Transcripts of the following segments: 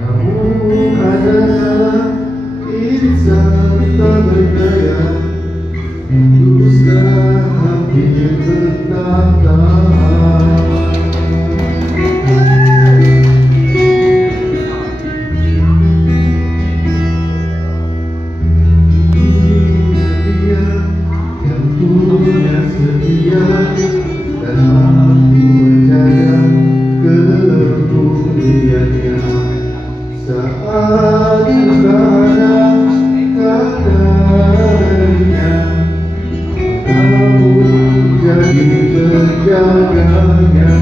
Namun adalah insan tak berdaya, dusta hatinya tertata. Dunia yang punya setia dan mampu menjaga kemuliaannya saat berada kadarnya, namun jadi penjaganya.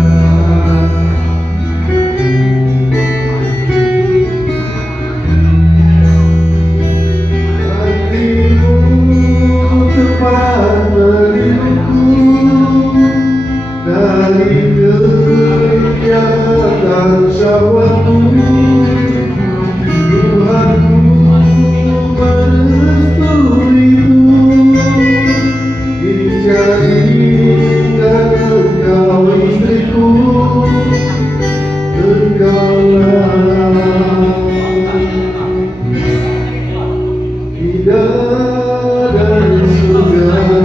Hatimu tepat melindungiku dari kejahatan syahwatmu. Tuhanku merestuimu, dijadikan engkau istriku, engkaulah bidadari surgaku.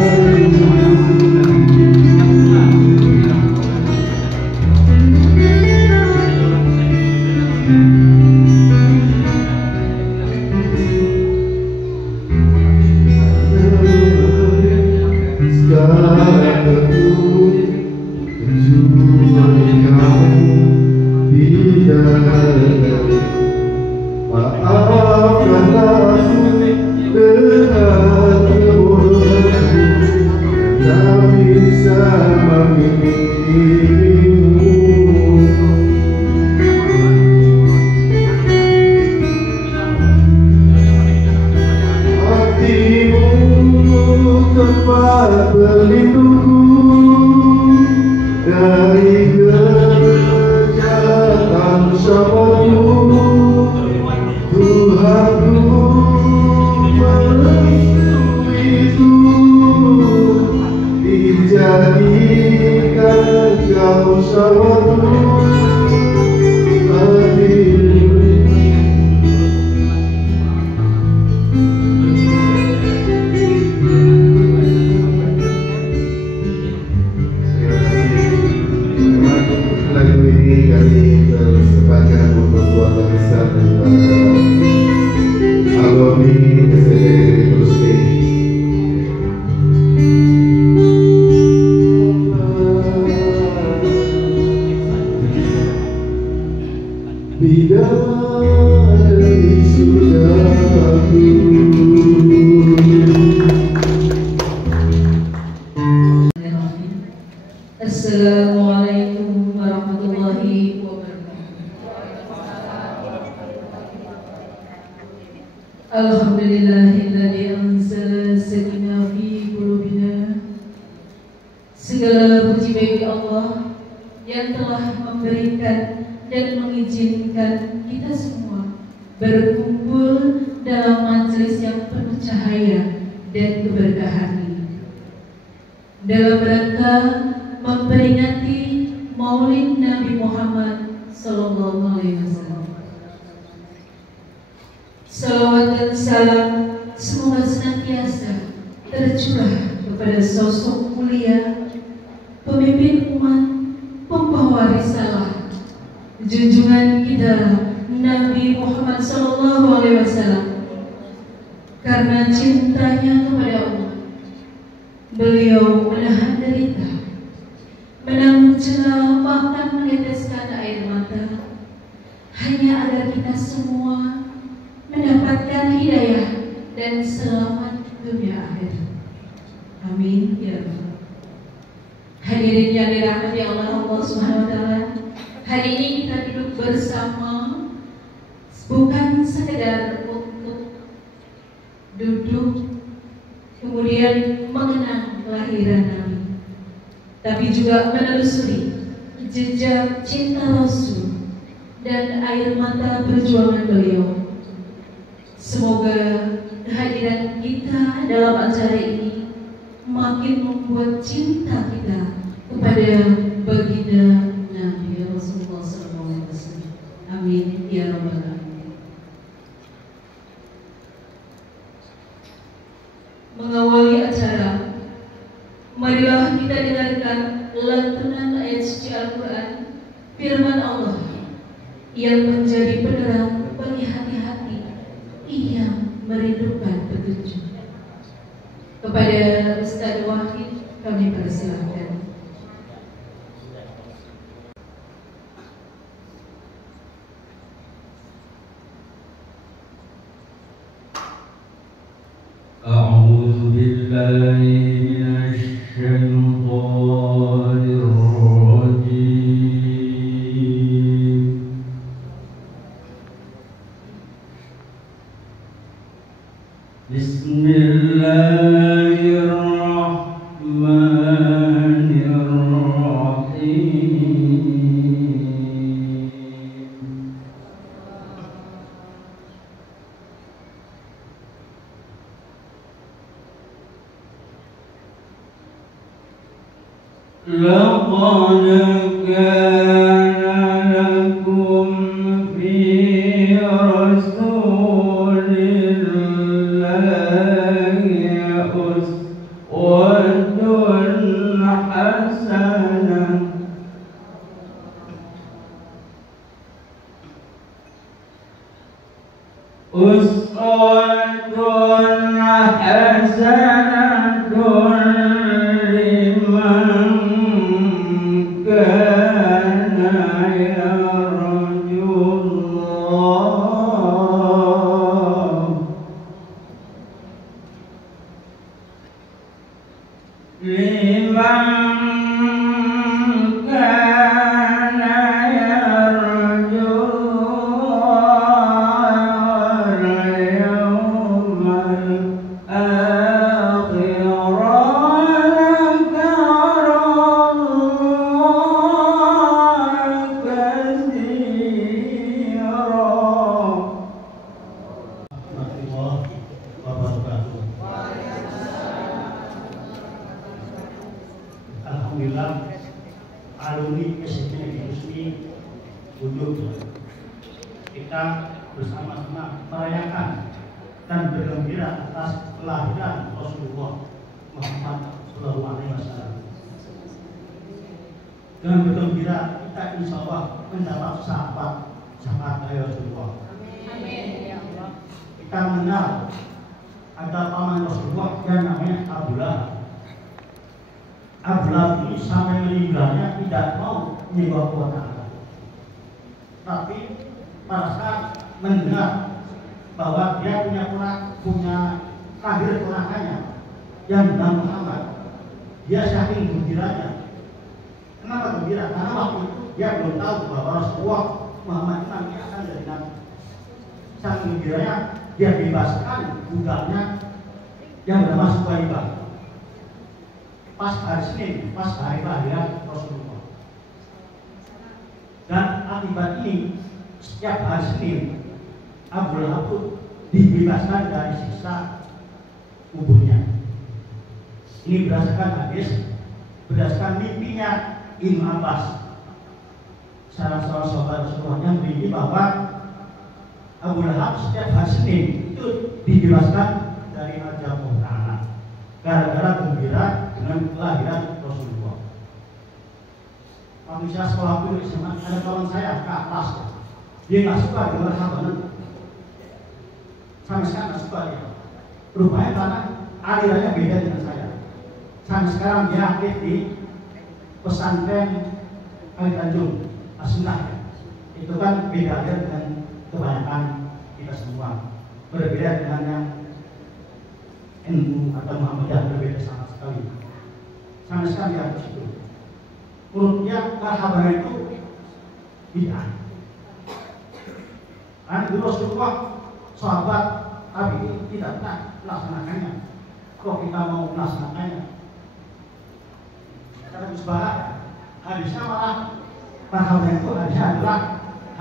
Maafkanlah aku dengan kebodohanku, tak bisa memilikimu. Hatimu tempat berlindungku dari kejahatan syahwatmu. Tuhanku merestuiku, dijadikan engkau syahwatmu. Lagu ini kami persembahkan untuk keluarga besar dan alumni SMP Rusli. Bidadari surgaku. Assalamualaikum warahmatullahi wabarakatuh. Alhamdulillahilladzi anzala sakinah fi qulubina. Segala puji bagi Allah yang telah memberikan dan mengizinkan kita semua berkumpul dalam majelis yang penuh cahaya dan keberkahan ini, dalam rangka memperingati Maulid Nabi Muhammad Sallallahu Alaihi Wasallam. Salawat dan salam semoga senantiasa tercurah kepada sosok mulia, pemimpin umat, pembawa risalah, junjungan kita Nabi Muhammad Sallallahu Alaihi Wasallam. Karena cintanya kepada Allah, beliau menahan derita, menanggung celah, bahkan meneteskan air mata, hanya agar kita semua mendapatkan hidayah dan selamat dunia akhirat. Amin ya Rabbal. Hadirin yang dirahmati Allah Subhanahu wa taala, hari ini kita duduk bersama bukan sekedar untuk duduk kemudian mengenang kelahiran Nabi, tapi juga menelusuri jejak cinta Rasul dan air mata perjuangan beliau. Semoga kehadiran kita dalam acara ini makin membuat cinta kita kepada baginda Nabi Rasulullah ya Rabbal Alamin. Mengawali acara, marilah kita dengarkan lantunan ayat suci Al-Quran, firman Allah yang menjadi penerang bagi hati-hati yang merindukan petunjuk. Kepada Ustaz Wahid kami persilahkan. أعوذ بالله من الشيطان الرجيم بسم الله الرحمن الرحيم لقد كان لكم في رسول الله أسوة حسنة لمن كان يرجو الله واليوم الآخر ذكر الله كثيرا. warahmatullahi wabarakatuh. Alhamdulillah, alumni SMP Negeri Husni Gunung kita bersama-sama merayakan dan bergembira atas kelahiran Rasulullah Muhammad SAW. Dengan bergembira kita insya Allah mendapat sahabat dari Rasulullah. Kita mengenal ada paman Rasulullah yang namanya Abu Lahab. Abu Lahab ini sampai meninggalnya tidak mau menyembah Allah. Tapi pada saat mendengar bahwa dia punya lahir ponakannya yang bernama Muhammad, dia saking gembiranya. Kenapa gembira? Karena waktu itu dia belum tahu bahwa Rasulullah Muhammad itu nanti akan jadi nabi. Saking gembiranya, dia bebaskan budaknya yang bernama Suwaibah. Pas hari Senin, pas hari kelahiran Rasulullah. Dan akibat ini, setiap hari Senin, Abu Lahab dibebaskan dari siksa kuburnya. Ini berdasarkan hadis, berdasarkan mimpinya Ibnu Abbas, salah seorang sahabat Rasulullah yang mimpi bahwa Abu Lahab setiap hari Senin itu dibebaskan dari azab neraka gara-gara gembira dengan kelahiran Rasulullah. Waktu saya sekolah dulu SMA, ada kawan saya ke atas, dia nggak suka dengan sahabat, sampai sekarang nggak suka dia. Rupanya karena alirannya beda dengan saya. Sampai sekarang dia aktif di pesantren Kali Tanjung As-Sunnah. Itu kan beda dengan kebanyakan kita semua, berbeda dengan yang NU atau Muhammadiyah, berbeda sangat sekali. Sampai sekarang dia aktif itu. Menurutnya marhaban itu bid'ah. Karena dulu Rasulullah sahabat Nabi tidak pernah melaksanakannya. Kok kita mau melaksanakannya? Karena musbahat hadisnya malah marhaban itu hadisnya adalah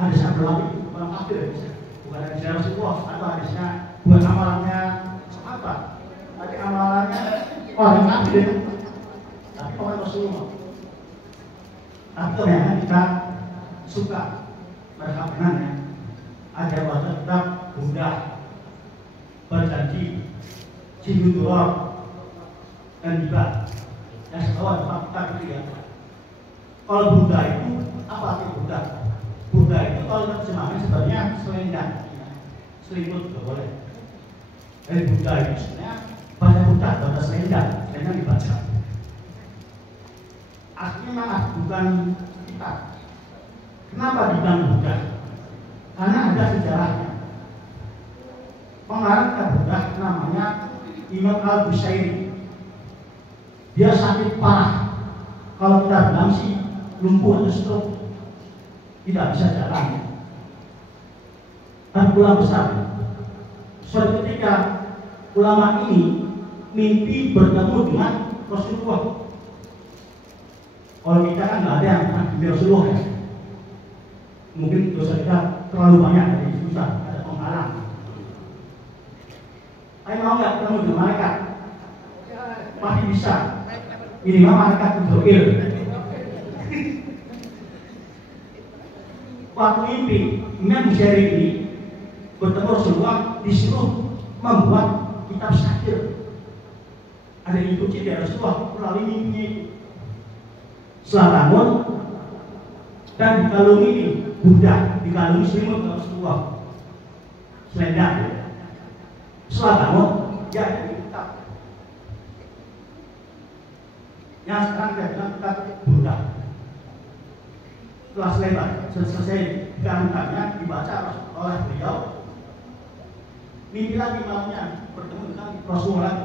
hadis Abdul Habib orang kafir, bukan hadis Rasulullah atau hadisnya bukan amalannya sahabat, tapi amalannya orang kafir. Tapi orang Rasulullah. Tapi yang kita suka berhabanannya Cibuduror dan Iba. Yang setahu fakta itu ya. Kalau Buddha itu apa arti Buddha? Buddha itu kalau terjemahkan sebenarnya selendang, selimut juga boleh. Dari Buddha itu sebenarnya banyak Buddha, bahasa selendang dibaca. Artinya malah bukan kita. Kenapa dibilang Buddha? Karena ada sejarahnya. Pengarang kitab Buddha namanya Imam Al-Bushairi. Dia sakit parah. Kalau kita bilang sih lumpuh atau stroke, tidak bisa jalan. Dan ulama besar. Suatu ketika ulama ini mimpi bertemu dengan Rasulullah. Kalau kita kan nggak ada yang pernah mimpi Rasulullah ya. Mungkin dosa kita terlalu banyak, jadi susah, ada penghalang. Ayo mau nggak ketemu dengan malaikat? Pasti bisa. Ini mah malaikat Jibril. Waktu mimpi, Imam Bushairi ini bertemu Rasulullah disuruh membuat kitab syair. Ada yang dikunci dari Rasulullah melalui mimpinya itu. Setelah bangun dan dikalungi ini Buddha, dikalungi selimut Rasulullah, selendang. Setelah bangun, dia ada di kitab. Yang sekarang kita bilang kitab Buddha. Setelah selesai kitabnya dibaca oleh beliau, mimpi lagi malamnya bertemu dengan Rasulullah,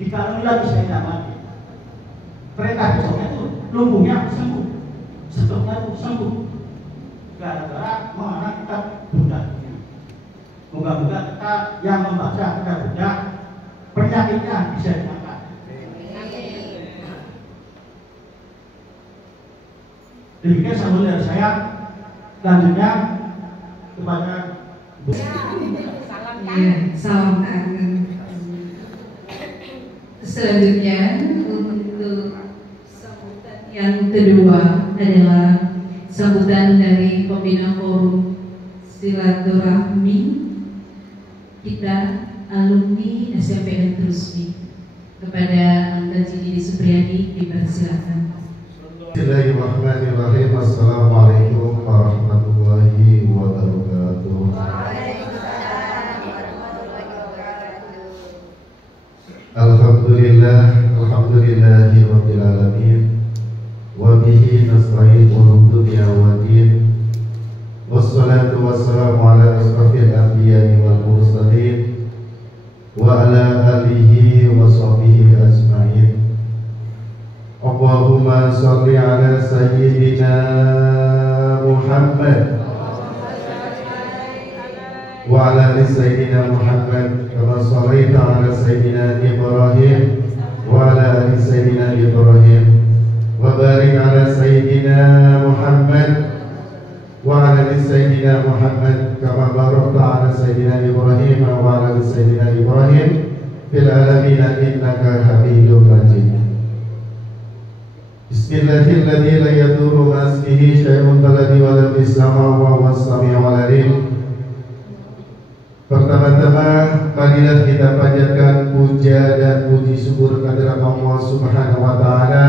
dikalungi lagi selendang lagi. Perintah besoknya itu lumpuhnya sembuh, stoknya itu sembuh, gara-gara mengenai kitab Buddha. Moga-moga kita yang membaca kitab Buddha penyakitnya bisa diangkat. Demikian sambung dari saya. Selanjutnya kepada salam kangen. Selanjutnya untuk sambutan yang kedua adalah sambutan dari pembina forum silaturahmi kita alumni SMP Trusmi. Kepada Anda Cidi Supriyadi dipersilakan. Bismillahirrahmanirrahim. Assalamualaikum warahmatullahi wabarakatuh. Alhamdulillahi rabbil alamin. Wa bihi nasta'in umur dunya wa din. Wassalatu wassalamu ala asrafil anbiya'i wal mursalin wa ala alihi wa sahbihi ajma'in. Allahumma sholli ala sayyidina Muhammad wa ala ali sayyidina Muhammad kama shallaita ala sayyidina Ibrahim wa ala ali sayyidina Ibrahim wa barik ala sayyidina Muhammad wa ala ali sayyidina Muhammad kama barakta ala sayyidina Ibrahim wa ala ali sayyidina Ibrahim fil alamin innaka Hamidum Majid. Bismillahirrahmanirrahim. La yadurru ma ismihi syai'un fala yadurru isma wa huwa as-sami'ul 'alim. Pertama-tama marilah kita panjatkan puja dan puji syukur kehadirat Allah Subhanahu wa taala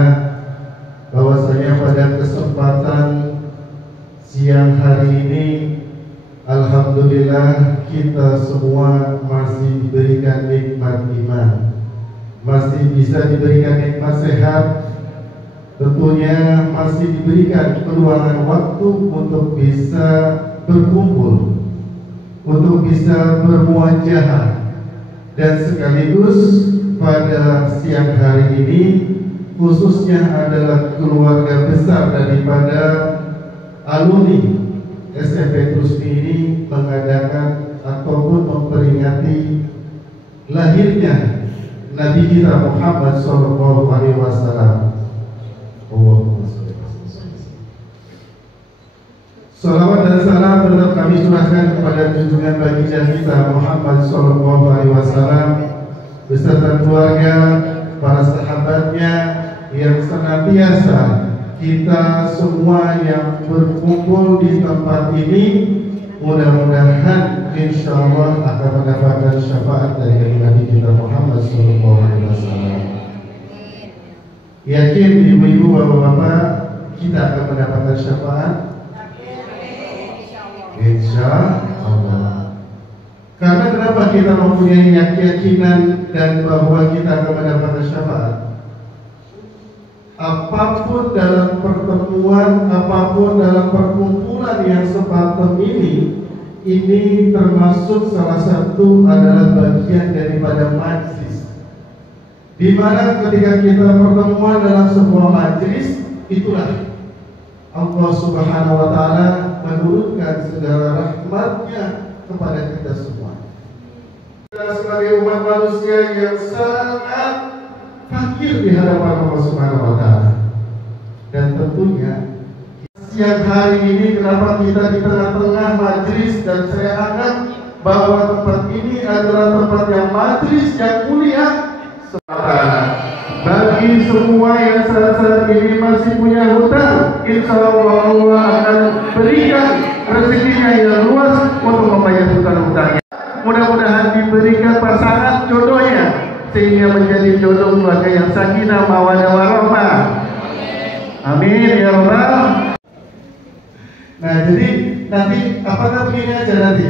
bahwasanya pada kesempatan siang hari ini alhamdulillah kita semua masih diberikan nikmat iman, masih bisa diberikan nikmat sehat. Tentunya masih diberikan peluangan waktu untuk bisa berkumpul, untuk bisa bermuajahah, dan sekaligus pada siang hari ini khususnya adalah keluarga besar daripada alumni SMP Trusmi ini mengadakan ataupun memperingati lahirnya Nabi kita Muhammad SAW. Salawat dan salam tetap kami curahkan kepada junjungan baginda kita Muhammad SAW beserta keluarga, para sahabatnya yang senantiasa kita semua yang berkumpul di tempat ini mudah-mudahan insya Allah akan mendapatkan syafaat dari Nabi kita Muhammad SAW. Yakin ibu-ibu, bapak-bapak, kita akan mendapatkan syafaat? Insya Allah. Karena kenapa kita mempunyai keyakinan dan bahwa kita akan mendapatkan syafaat? Apapun dalam pertemuan, apapun dalam perkumpulan yang sepatem ini termasuk salah satu adalah bagian daripada majlis. Di mana ketika kita pertemuan dalam sebuah majlis, itulah Allah Subhanahu wa Ta'ala menurunkan segala rahmatnya kepada kita semua. Kita sebagai umat manusia yang sangat fakir di hadapan Allah Subhanahu wa Ta'ala. Dan tentunya siang hari ini kenapa kita di tengah-tengah majlis, dan saya anggap bahwa tempat ini adalah tempat yang majlis yang mulia. Bagi semua yang saat ini masih punya hutang, insya Allah Allah akan berikan rezekinya yang luas untuk membayar hutang-hutangnya. Mudah-mudahan diberikan pasangan jodohnya sehingga menjadi jodoh keluarga yang sakinah mawaddah warahmah. Amin ya rabbal. Nah, jadi nanti apakah begini aja nanti?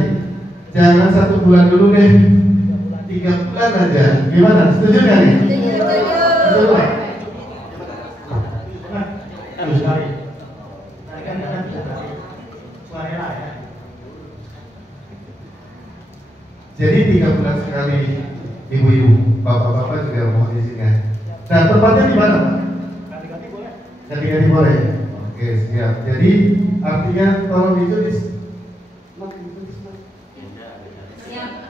Jangan 1 bulan dulu deh, 3 bulan aja. Gimana? Setuju nggak nih? Setuju Pak? Jadi 3 bulan sekali, ibu-ibu, bapak-bapak juga mohon izinnya. Nah, tempatnya di mana? Ganti-ganti boleh? Ganti-ganti boleh. Oke, siap. Jadi artinya tolong ditulis.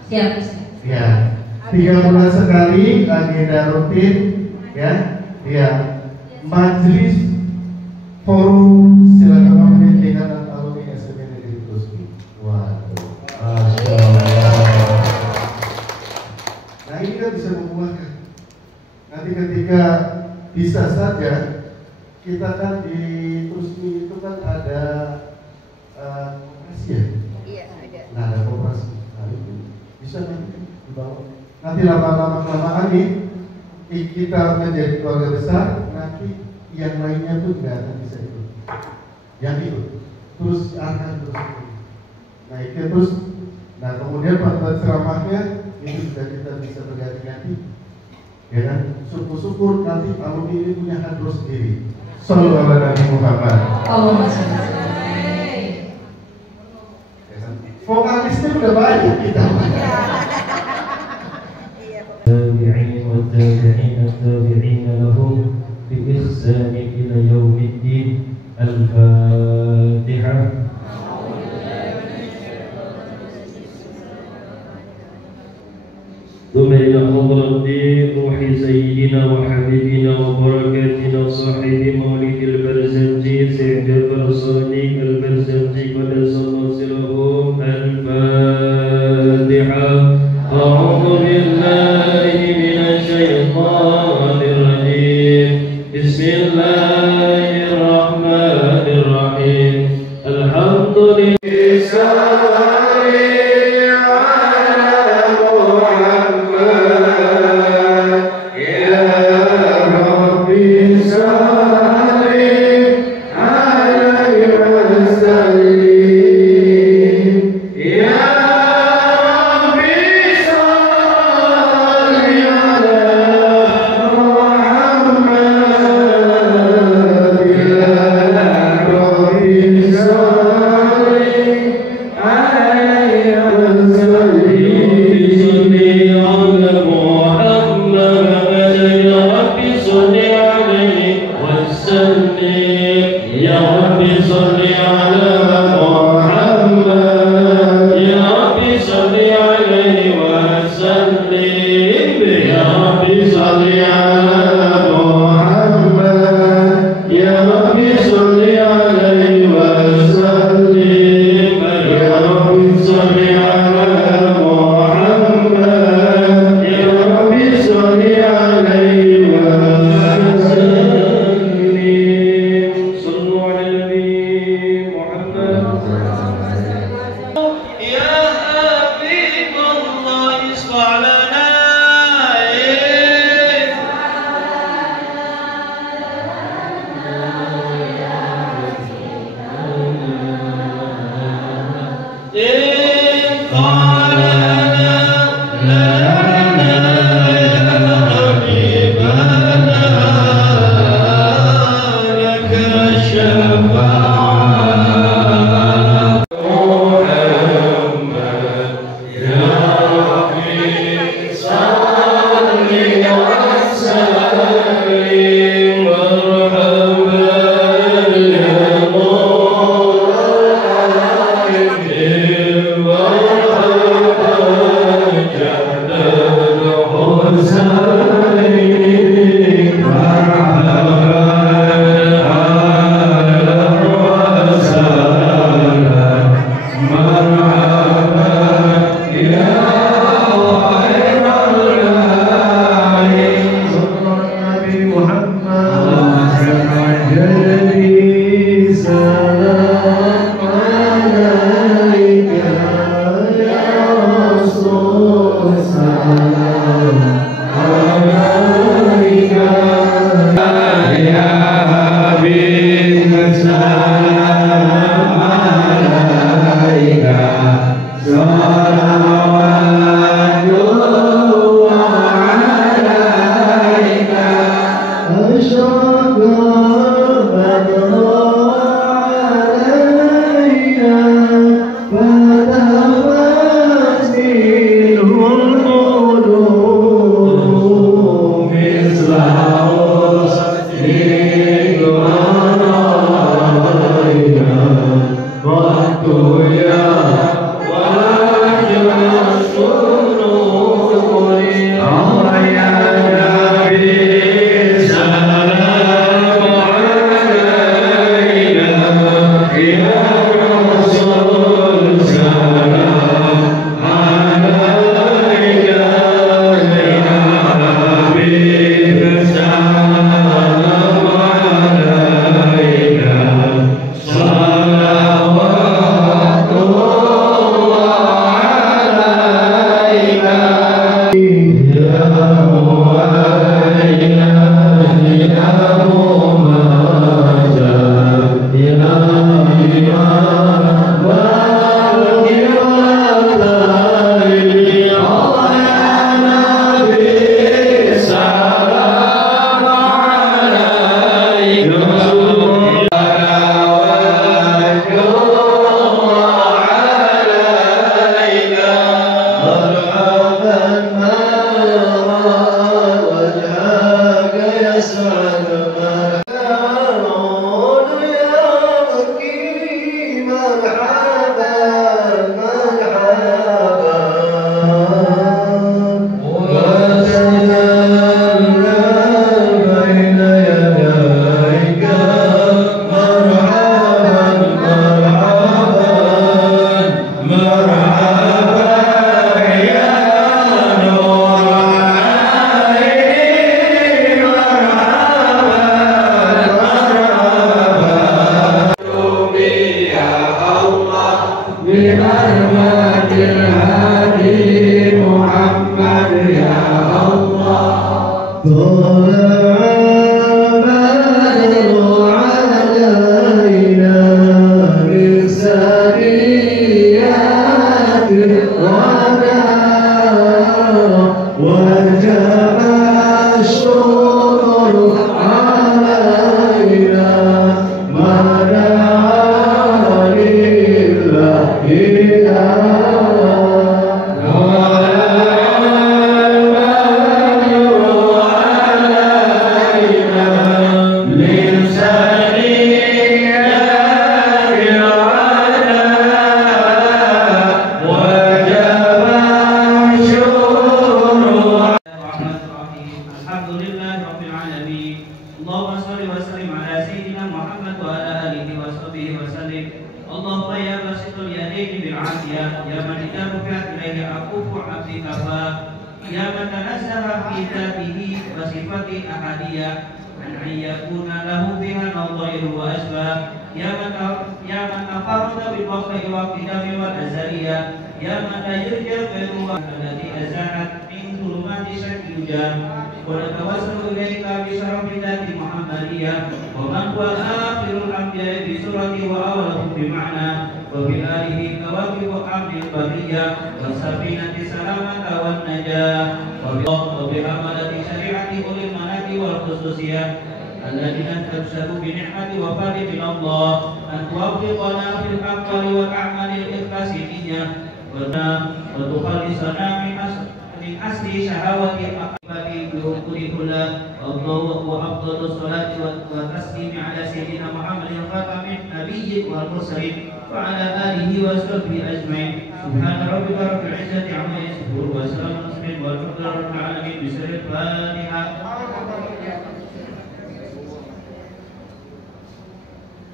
Siap. Ya, 3 bulan sekali agenda rutin, ya, ya. Majelis forum silaturahmi dengan alumni SMA Negeri Tusmi. Waduh, Masya Allah. Nah, ini kan bisa membuahkan. Nanti ketika bisa saja kita kan di Tusmi itu kan ada koperasi ya? Iya, ada. Nah, ada koperasi. Nah, itu bisa nanti dibawa. Nanti lama-lama kelamaan nih kita menjadi keluarga besar, nanti yang lainnya tuh nggak akan bisa ikut. Yang ikut terus akan terus ikut. Nah, itu terus. Nah, kemudian pada ceramahnya ini sudah kita bisa berganti-ganti. Ya kan? Syukur-syukur nanti alumni ini punya hadroh sendiri. Sallallahu alaihi Nabi Muhammad. Allahumma Vokalisnya udah banyak kita. التابعين والتابعين التابعين لهم بإحسان إلى يوم الدين. الفاتحة. ثم إلى حضرة روح سيدنا وحبيبنا وبركاتنا صاحب مولد البرزنجي سيد البرصاني البرزنجي قدس الله سره. الفاتحة. أعوذ بالله من الشيطان الرجيم. بسم الله الرحمن الرحيم. الحمد لله. Sorry.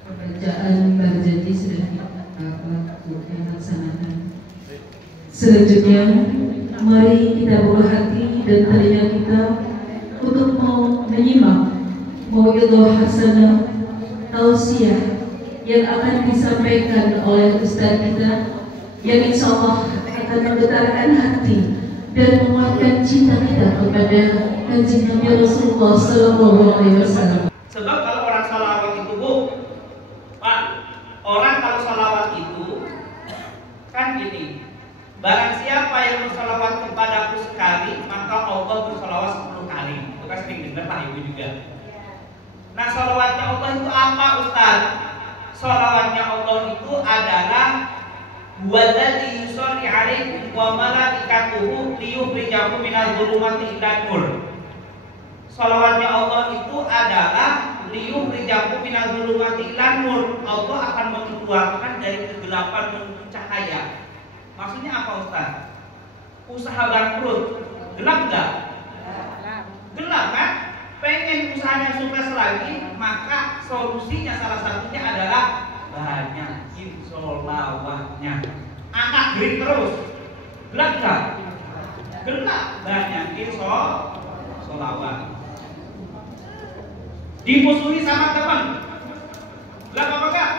Pembacaan berjanji sudah kita laksanakan. Selanjutnya, mari kita buka hati dan telinga kita untuk mau menyimak mau'idhah hasanah tausiah yang akan disampaikan oleh Ustaz kita, yang insya Allah akan menggetarkan hati dan menguatkan cinta kita kepada Kanjeng Nabi Rasulullah SAW. Sebab kalau orang salawat itu, Bu, Pak, orang kalau salawat itu kan gini, barang siapa yang bersalawat kepadaku sekali, maka Allah bersalawat 10 kali. Itu kan sering dengar lah Ibu juga. Nah, salawatnya Allah itu apa, Ustaz? Salawatnya Allah itu adalah Walladzi yusolli alaikum wa malaikatuhu liyukhrijakum minadh dhulumati ilan nur. Salawatnya Allah itu adalah liyukhrijakum minadz dzulumati ilan nur. Allah akan mengeluarkan dari kegelapan menuju cahaya. Maksudnya apa Ustaz? Usaha bangkrut, gelap enggak? Gelap kan? Pengen usahanya sukses lagi, maka solusinya salah satunya adalah banyakin sholawatnya. Angkat green terus. Gelap enggak? Gelap, banyakin sholawat. Dimusuhi sama teman, gelap apa enggak?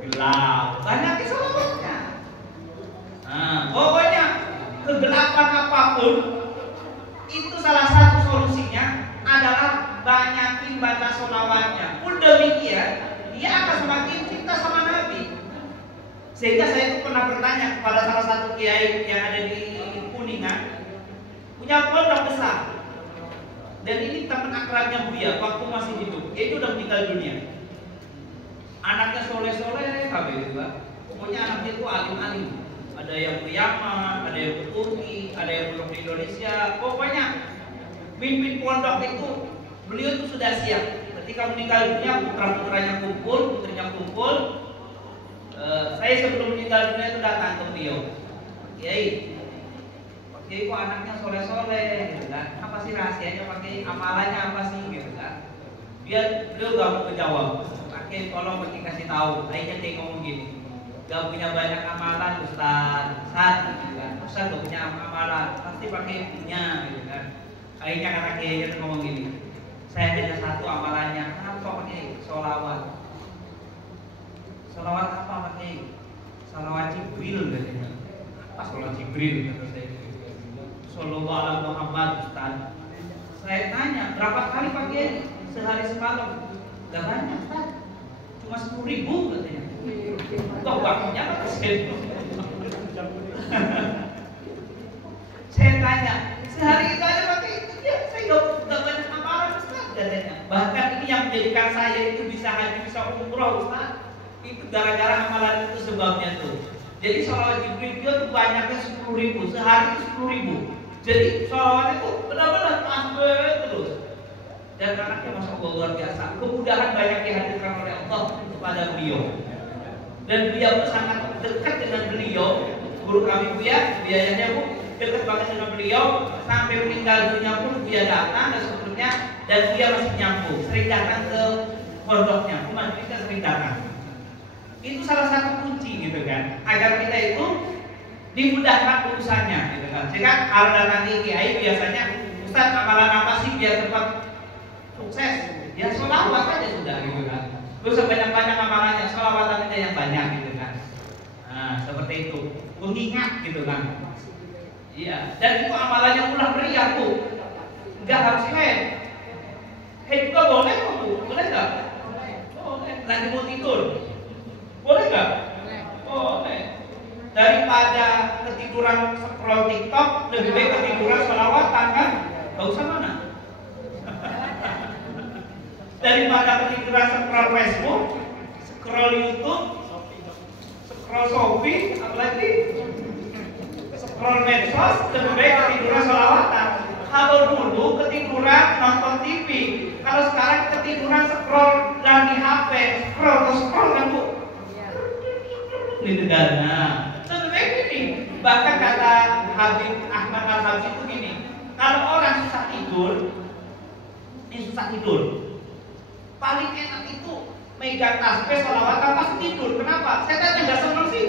Gelap, banyakin sholawatnya. Nah, pokoknya kegelapan apapun itu salah satu solusinya adalah banyakin baca sholawatnya. Pun demikian, dia akan semakin cinta sama Nabi. Sehingga saya itu pernah bertanya kepada salah satu kiai yang ada di Kuningan, punya pondok besar. Dan ini teman akrabnya Buya waktu masih hidup. Dia itu udah meninggal dunia. Anaknya soleh-soleh, kabeh juga. Pokoknya anaknya itu alim-alim. Ada yang ke Yaman, ada yang ke Turki, ada yang belum di Indonesia. Pokoknya mimpin pondok itu beliau itu sudah siap. Ketika meninggal dunia, putra-putranya kumpul, putrinya kumpul. Saya sebelum meninggal dunia itu datang ke beliau. Kiai, Pak Kiai kok anaknya soleh-soleh, gitu kan? Apa sih rahasianya Pak Kiai? Amalannya apa sih, gitu kan? Beliau gak mau menjawab. Pak Kiai tolong Pak Kiai kasih tahu. Akhirnya Kiai ngomong gini. Gak punya banyak amalan Ustaz, gitu kan? Ustaz gak punya amalan, pasti pakai punya, gitu kan? Akhirnya kata Kiai ngomong gini, saya hanya satu amalannya, apa pakai sholawat? Sholawat apa pakai? Sholawat Jibril, katanya. Apa sholawat Jibril? Kata saya. Sholawat ala Muhammad Ustaz. Saya tanya, berapa kali pakai sehari semalam? Gak banyak Ustaz, cuma 10.000 katanya. Kok waktunya apa sih? Saya tanya, sehari itu aja pakai itu ya, saya gak banyak amalan Ustaz katanya. Bahkan ini yang menjadikan saya itu bisa haji, bisa umroh Ustaz. Itu gara-gara amalan itu sebabnya tuh. Jadi sholawat Jibril itu tuh banyaknya 10.000, sehari itu 10.000. Jadi sholawat itu benar-benar tambah terus. Dan anaknya masya Allah luar biasa. Kemudahan banyak dihadirkan oleh Allah kepada beliau. Dan beliau itu sangat dekat dengan beliau. Guru kami Buyanya Bu dekat banget dengan beliau. Sampai meninggal dunia pun Buya datang dan seterusnya. Dan dia masih nyambung, sering datang ke pondoknya. Cuma kita sering datang. Itu salah satu kunci gitu kan, agar kita itu dimudahkan urusannya gitu kan. Sehingga kalau datang di Kiai biasanya, Ustaz amalan apa sih biar cepat sukses? Ya sholawat aja sudah gitu kan. Terus sebanyak-banyak amalannya, sholawatan aja yang banyak gitu kan. Nah seperti itu, mengingat gitu kan. Iya, dan itu amalannya ulah meriah tuh, nggak harus head juga boleh kok Bu, boleh nggak? Boleh, nanti mau tidur. Boleh nggak? Boleh. Daripada ketiduran scroll TikTok, lebih baik ketiduran sholawatan kan? Gak usah mana? Daripada ketiduran scroll Facebook, scroll YouTube, scroll Shopee, apalagi scroll medsos, lebih baik ketiduran sholawatan. Kalau dulu ketiduran nonton TV, kalau sekarang ketiduran scroll dan di HP, scroll kan Bu? Gitu kan. Nah, sebenarnya gini, bahkan kata Habib Ahmad Al-Habib itu gini, kalau orang susah tidur, paling enak itu megang tasbih sholawatan pas tidur. Kenapa? Setannya nggak seneng sih.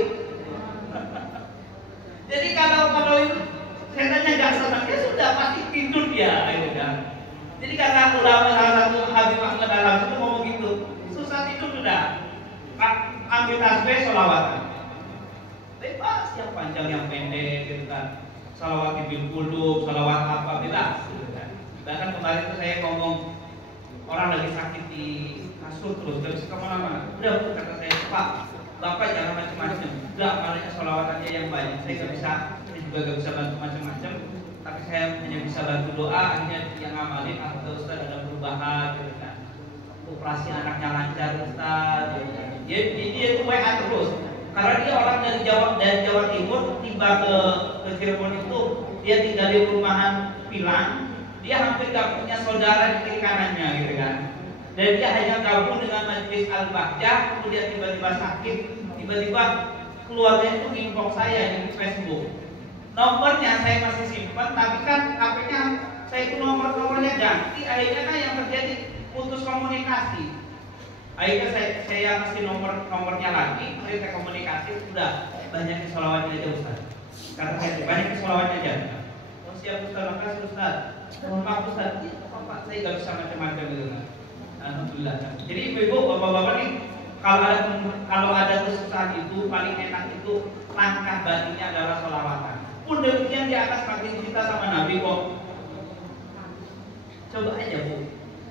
Jadi kalau itu setannya nggak senang, ya sudah pasti tidur dia, gitu kan. Jadi kata ulama salah satu Habib Ahmad Al-Habib itu ngomong gitu, susah tidur sudah, ambil tasbih sholawatan. Bebas, yang panjang yang pendek gitu kan. Sholawat Ibil Qulub, sholawat apa bebas gitu kan. Bahkan kemarin itu saya ngomong orang lagi sakit di kasur terus gak bisa kemana-mana. Udah kata saya, Pak, Bapak jangan macam-macam. Udah amalnya sholawatannya yang banyak. Saya gak bisa, saya juga gak bisa bantu macam-macam. Tapi saya hanya bisa bantu doa, hanya yang ngamalin atau Ustaz ada perubahan gitu kan. Operasi anaknya lancar Ustaz gitu kan. Jadi dia itu WA terus. Karena dia orang dari Jawa Timur tiba ke Cirebon itu, dia tinggal di perumahan Pilang, dia hampir gak punya saudara di kiri kanannya gitu kan. Dan dia hanya gabung dengan majelis Al-Bahjah, kemudian tiba-tiba sakit, tiba-tiba keluarnya itu inbox saya di Facebook. Nomornya saya masih simpan, tapi kan HP-nya saya itu nomornya ganti, akhirnya kan yang terjadi putus komunikasi. Akhirnya saya kasih nomornya lagi, kemudian saya komunikasi, udah banyak sholawatnya aja Ustaz. Kata saya banyak sholawatnya aja. Oh siap Ustaz, makasih Ustaz. Mohon maaf Ustaz, Pak saya nggak bisa macam-macam gitu kan. Alhamdulillah. Jadi ibu-ibu, bapak-bapak nih, kalau ada kesusahan itu paling enak itu langkah batinnya adalah sholawatan. Pun demikian di atas makin kita sama Nabi kok. Coba aja Bu,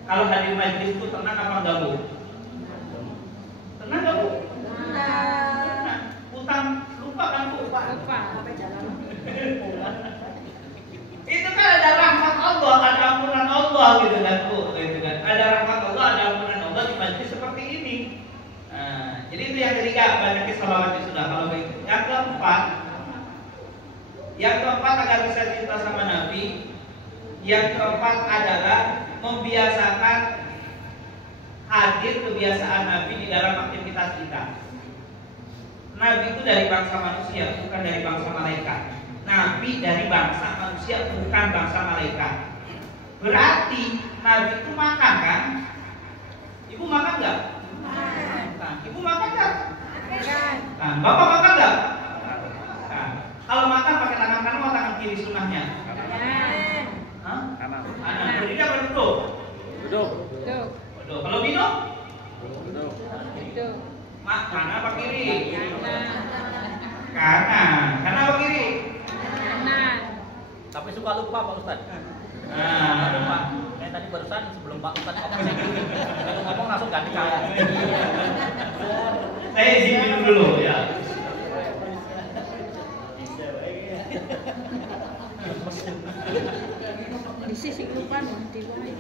kalau hadir majlis itu tenang apa enggak Bu? Tenang enggak Bu? Tenang. Utang lupa kan Bu? Lupa. Sampai jalan. Itu kan ada rahmat Allah, ada ampunan Allah gitu kan Bu, gitu kan. Ada rahmat Allah, ada ampunan Allah di majlis seperti ini. Nah, jadi itu yang ketiga, banyaknya sholawatnya sudah kalau begitu. Yang keempat agar bisa cinta sama Nabi. Yang keempat adalah membiasakan hadir kebiasaan Nabi di dalam aktivitas kita. Nabi itu dari bangsa manusia, bukan dari bangsa malaikat. Nabi dari bangsa manusia, bukan bangsa malaikat. Berarti Nabi itu makan kan? Ibu makan nggak? Makan. Ibu makan nggak? Makan. Nah, Bapak makan nggak? Nah, kalau makan pakai tangan kanan atau tangan kiri sunnahnya? Kanan. Berdiri apa duduk? Duduk. Kalau minum? Duduk. Kanan apa kiri? Kanan. Kanan apa kiri? Kanan. Tapi suka lupa Pak Ustadz. Nah, lupa. Saya tadi barusan sebelum Pak Ustadz ngomong langsung ganti kanan. Saya izin minum dulu ya.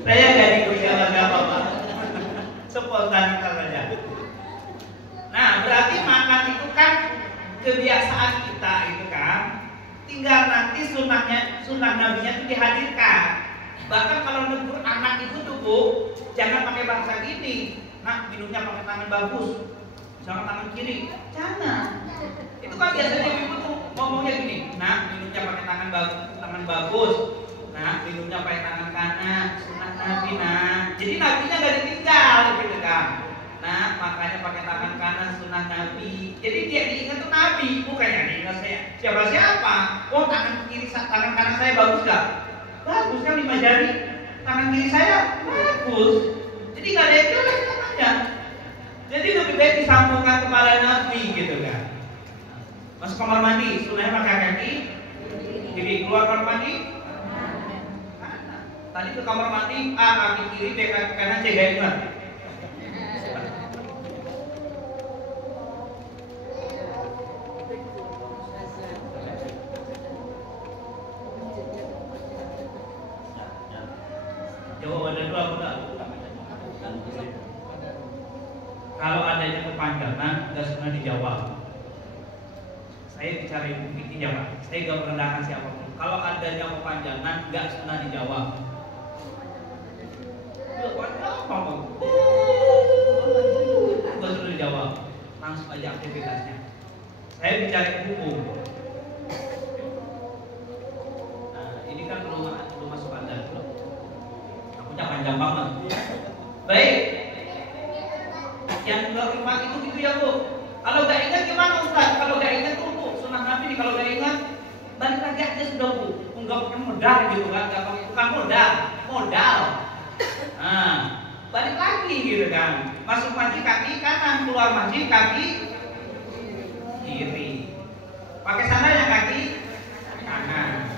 Saya jadi berjalan apa-apa. Spontan saja. Nah, berarti makan itu kan kebiasaan kita itu kan. Tinggal nanti sunnah nabinya itu dihadirkan. Bahkan kalau negur anak itu tuh Bu, jangan pakai bahasa gini. Nah, minumnya pakai tangan bagus, jangan tangan kiri. Jangan. Itu kan biasanya ibu tuh ngomongnya gini. Nah, minumnya pakai tangan bagus. Nah, minumnya pakai tangan kanan, sunnah Nabi. Nah, jadi nabinya gak ditinggal gitu kan. Nah, makanya pakai tangan kanan sunnah Nabi. Jadi dia diingat tuh Nabi, bukan yang diingat saya. Siapa? Oh, tangan kanan saya bagus gak? Bagus kan 5 jari. Tangan kiri saya bagus. Jadi gak ada yang jelek namanya. Jadi lebih baik disambungkan kepada Nabi gitu kan. Masuk kamar mandi, sunnahnya pakai kaki kiri, keluar kamar mandi. Tadi ke kamar mandi, kaki kiri, kaki kanan, C gak ingat. Jawabannya dulu apa enggak? Kalau adanya kepanjangan, nggak sunnah dijawab. Saya bicara ibu fikih ya Pak. Saya gak merendahkan siapapun. Kalau adanya kepanjangan, nggak sunnah dijawab. Gak sudah dijawab, langsung aja aktivitasnya. Saya bicara hukum. Nah, ini kan belum masuk adat. Akunya panjang banget. Baik. Yang kelima itu gitu ya Bu. Kalau gak ingat gimana Ustaz? Kalau gak ingat tuh Bu, sunnah Nabi nih kalau gak ingat balik lagi aja sudah Bu. Enggak pakai modal gitu kan? Bukan modal. Nah, balik lagi gitu kan. Masuk masjid kaki kanan, keluar masjid kaki kiri. Pakai sandal yang kaki kanan.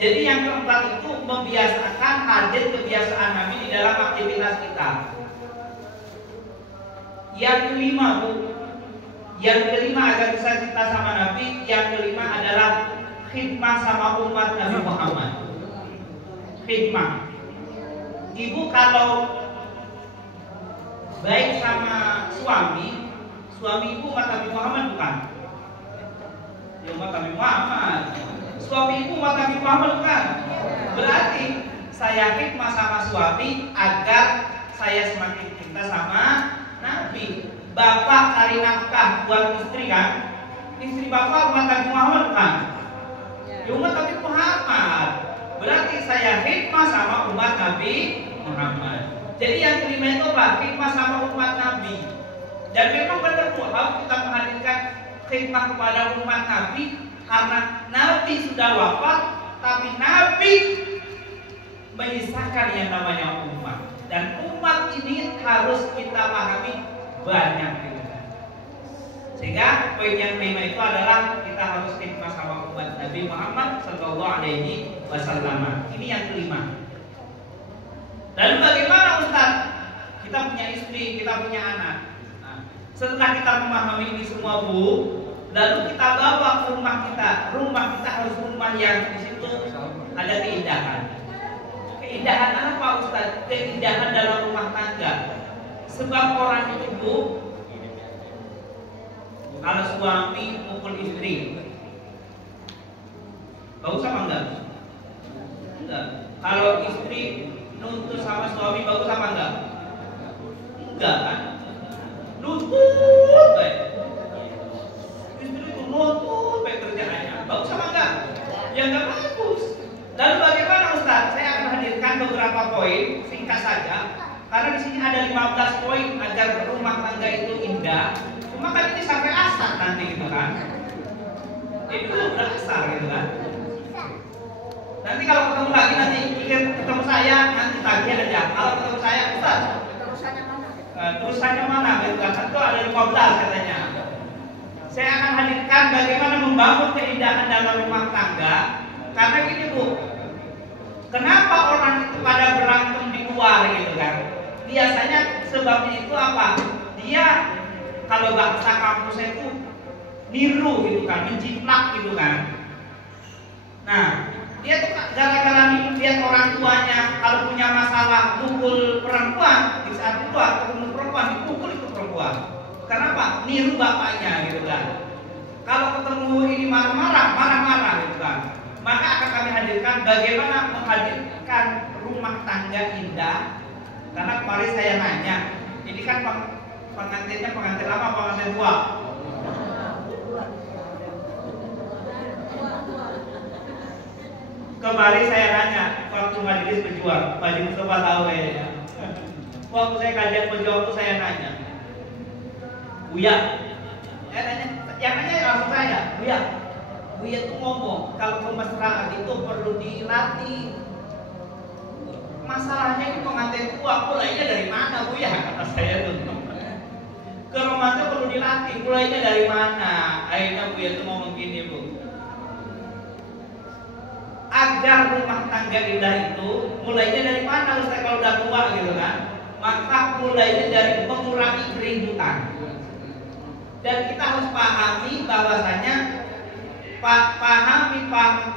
Jadi yang keempat itu membiasakan hadir kebiasaan Nabi di dalam aktivitas kita. Yang kelima Bu, agar bisa cinta sama Nabi. Yang kelima adalah khidmah sama umat Nabi Muhammad. Khidmah. Ibu kalau baik sama suami ibu umat Nabi Muhammad bukan? Ya umat Nabi Muhammad. Suami ibu umat Nabi Muhammad bukan? Berarti saya khidmat sama suami agar saya semakin cinta sama Nabi. Bapak cari nafkah buat istri kan? Istri bapak umat Nabi Muhammad kan? Ya umat Nabi Muhammad. Berarti saya khidmat sama umat Nabi Muhammad. Jadi yang kelima itu apa? Khidmat sama umat Nabi. Dan memang benar Bu, harus kita menghadirkan khidmat kepada umat Nabi karena Nabi sudah wafat, tapi Nabi menyisakan yang namanya umat. Dan umat ini harus kita pahami banyak gitu. Sehingga poin yang kelima itu adalah kita harus khidmat sama umat Nabi Muhammad Sallallahu Alaihi Wasallam. Ini yang kelima. Lalu bagaimana Ustaz? Kita punya istri, kita punya anak. Nah, setelah kita memahami ini semua Bu, lalu kita bawa ke rumah kita. Rumah kita harus rumah yang di situ ada keindahan. Keindahan apa Ustaz? Keindahan dalam rumah tangga. Sebab orang itu Bu, kalau suami pukul istri, bagus apa enggak? Enggak. Kalau istri nuntut sama suami, bagus apa enggak? Enggak kan? Nuntut baik. Istri itu nuntut baik kerjaannya, bagus apa enggak? Ya enggak bagus. Lalu bagaimana Ustaz? Saya akan hadirkan beberapa poin singkat saja. Karena di sini ada 15 poin agar rumah tangga itu indah. Cuma kan ini sampai asar nanti gitu kan. Itu udah asar gitu kan. Nanti kalau ketemu lagi nanti ingin ketemu saya nanti tagih aja. Kalau ketemu saya Ustaz, terusannya mana? Gitu kan. Itu ada 15 katanya. Saya akan hadirkan bagaimana membangun keindahan dalam rumah tangga. Karena gini Bu, kenapa orang itu pada berantem di luar gitu kan? Biasanya sebabnya itu apa? Dia kalau bahasa kampusnya itu niru gitu kan, menciplak gitu kan. Nah, dia tuh gara-gara lihat orang tuanya kalau punya masalah pukul perempuan, di saat keluar ketemu perempuan dipukul itu perempuan. Kenapa? Niru bapaknya gitu kan. Kalau ketemu ini marah-marah gitu kan. Maka akan kami hadirkan bagaimana menghadirkan rumah tangga indah. Karena kemarin saya nanya, ini kan pengantinnya pengantin lama, pengantin tua. Kemarin saya nanya waktu majelis berjuang, Pak Mustafa tahu ya. Waktu saya kajian berjuang itu saya nanya, Buya, yang nanya langsung saya, Buya tuh ngomong kalau kemesraan itu perlu dilatih. Masalahnya ini pengantin tua, mulainya dari mana Buya? Kata saya tuh. Keromansa perlu dilatih, mulainya dari mana? Akhirnya Buya tuh ngomong gini Bu. Agar rumah tangga indah itu mulainya dari mana Ustaz kalau udah tua gitu kan? Maka mulainya dari mengurangi keributan. Dan kita harus pahami bahwasanya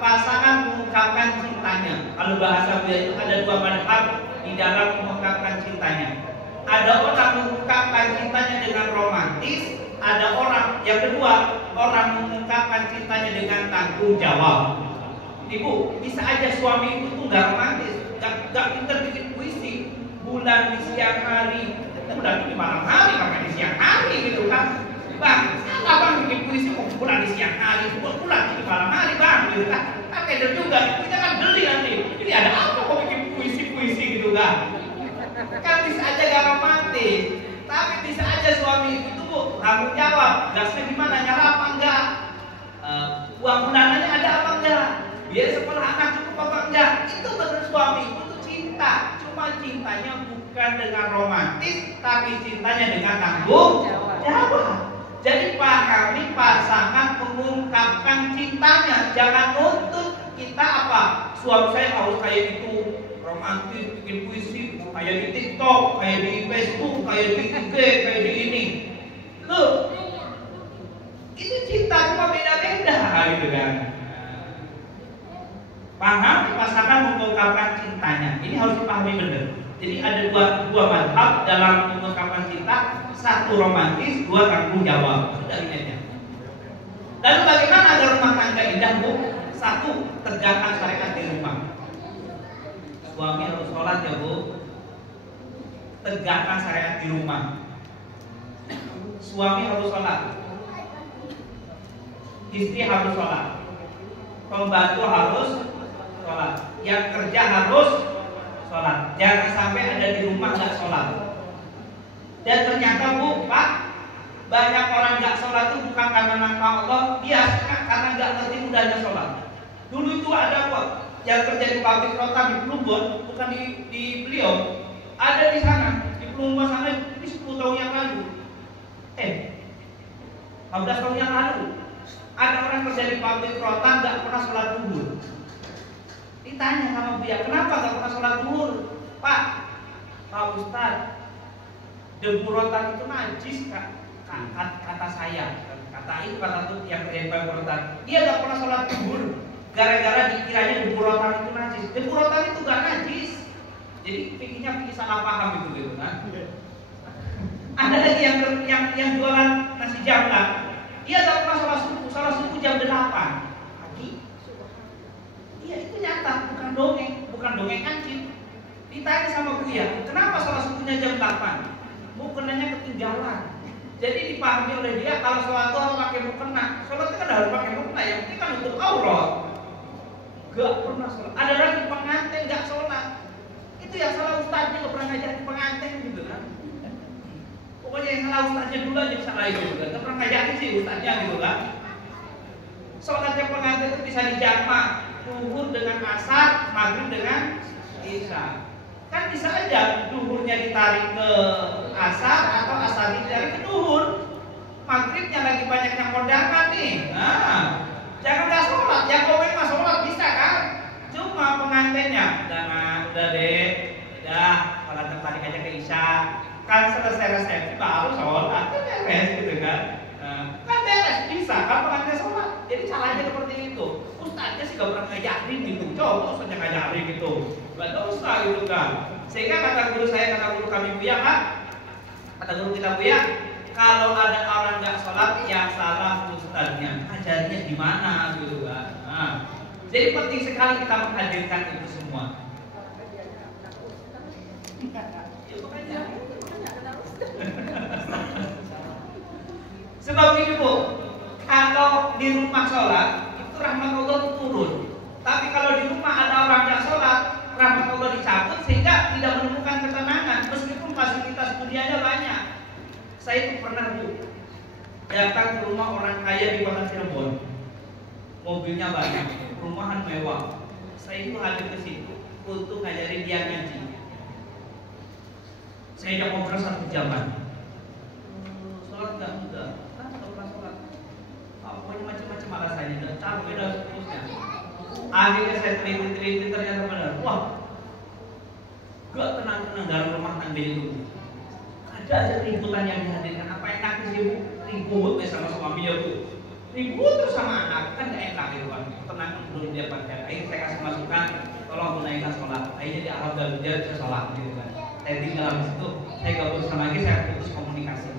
pasangan mengungkapkan cintanya. Kalau bahasa Buya itu ada dua madhab di dalam mengungkapkan cintanya. Ada orang mengungkapkan cintanya dengan romantis, ada orang yang kedua orang mengungkapkan cintanya dengan tanggung jawab. Ibu, bisa aja suami ibu tuh nggak romantis, nggak pintar bikin puisi. Bulan di siang hari, bulan di malam hari, maka di siang hari gitu kan. Bang, abang bikin puisi mau bulan di siang hari, bulan di malam hari bang, gitu kan? Pakai dan juga, kita kan beli nanti. Ini ada apa kok bikin puisi gitu kan? Kan bisa aja gak romantis, tapi bisa aja suami itu Bu tanggung jawab. Gasnya gimana? Nyala apa enggak? Uang bulanannya ada apa enggak? Biar sekolah anak cukup apa enggak? Itu benar suami itu cinta. Cuma cintanya bukan dengan romantis, tapi cintanya dengan tanggung jawab. Jadi pahami pasangan mengungkapkan cintanya, jangan nuntut kita apa? Suami saya harus kayak itu, romantis, bikin puisi, kayak di TikTok, kayak di Facebook, kayak di IG, kayak di ini. Loh, ini cinta cuma beda-beda gitu kan. Paham pasangan mengungkapkan cintanya. Ini harus dipahami benar. Jadi ada dua madhab dalam mengungkapkan cinta. Satu romantis, dua tanggung jawab. Sudah ini aja. Lalu bagaimana agar rumah tangga indah Bu? Satu, tegakkan syariat di rumah. Suami harus sholat ya Bu. Tegakkan syariat di rumah. Suami harus sholat, istri harus sholat, pembantu harus sholat, yang kerja harus sholat. Jangan sampai ada di rumah nggak sholat. Dan ternyata Bu, Pak, banyak orang nggak sholat itu bukan karena nakal Allah, dia karena nggak ngerti mudahnya sholat. Dulu itu ada kok yang kerja di pabrik rotan di Plumbon, bukan di Beliau, ada di sana di Plumbon sana ini 10 tahun yang lalu. 15 tahun yang lalu ada orang kerja di pabrik rotan nggak pernah sholat duhur. Ditanya sama Buya, kenapa nggak pernah sholat duhur? Pak Ustaz, debu rotan itu najis kata saya, kata itu kata tuh yang kerja di pabrik rotan. Dia nggak pernah sholat duhur gara-gara dikiranya debu rotan itu najis. Debu rotan itu nggak najis. Jadi pikirnya salah paham gitu kan. Ada lagi yang jualan nasi jamblang. Dia tak pernah sholat subuh jam 8 pagi. Iya itu nyata, bukan dongeng kancing. Ditanya sama Buya, kenapa sholat subuhnya jam 8? Mukenanya ketinggalan. Jadi dipahami oleh dia kalau sholat itu harus pakai mukena. Sholat itu kan harus pakai mukena, yang penting kan untuk aurat. Gak pernah sholat. Ada lagi pengantin gak sholat. Itu yang salah ustaznya, gak pernah ngajarin pengantin gitu kan. Pokoknya yang salah ustaznya dulu aja salah itu kan. Gak pernah ngajarin sih ustaznya gitu kan. Sholatnya pengantin itu bisa dijamak, zuhur dengan asar, maghrib dengan isya. Kan bisa aja zuhurnya ditarik ke asar atau asar ditarik ke zuhur. Maghribnya lagi banyak yang kondangan nih. Nah, jangan gak sholat, yang komen mah sholat bisa kan? Cuma pengantinnya, udah deh, udah sholat tertarik aja ke isya. Kan selesai resepsi baru sholat, kan beres gitu kan? Kan beres bisa, kan pengantin sholat. Jadi caranya seperti itu. Ustaznya sih gak pernah ngajarin gitu, coba ustaznya ngajarin gitu, gak dosa gitu kan. Sehingga kata guru saya, kata guru kami Buya kan, kata guru kita Buya, kalau ada orang gak sholat, yang salah ustaznya, ajarinnya gimana gitu kan. Nah, jadi penting sekali kita menghadirkan itu semua. Sebab ini Bu, kalau di rumah sholat itu rahmat Allah itu turun. Tapi kalau di rumah ada orang yang sholat, rahmat Allah dicabut sehingga tidak menemukan ketenangan meskipun fasilitas dunianya banyak. Saya itu pernah Bu datang ke rumah orang kaya di kota Cirebon, mobilnya banyak, perumahan mewah. Saya itu hadir ke situ untuk ngajarin dia ngaji. Saya ajak ngobrol 1 jaman. Sholat nggak mudah, kan nggak pernah sholat. Pokoknya macam-macam alasannya, dan capek dan seterusnya. Akhirnya saya teliti ternyata benar. Wah, gak tenang-tenang dalam rumah tangga itu. Ada aja ributan yang dihadirkan. Apa enak sih Bu? Ribut sama suaminya Bu. Ribut terus sama anak, kan gak enak gitu kan. Tenang dulu dia pakai. Akhirnya saya kasih masukan, tolong tunaikan sholat. Akhirnya di Arab dan dia bisa sholat gitu kan. Saya tinggal habis itu, saya gak berusaha lagi, saya putus komunikasi.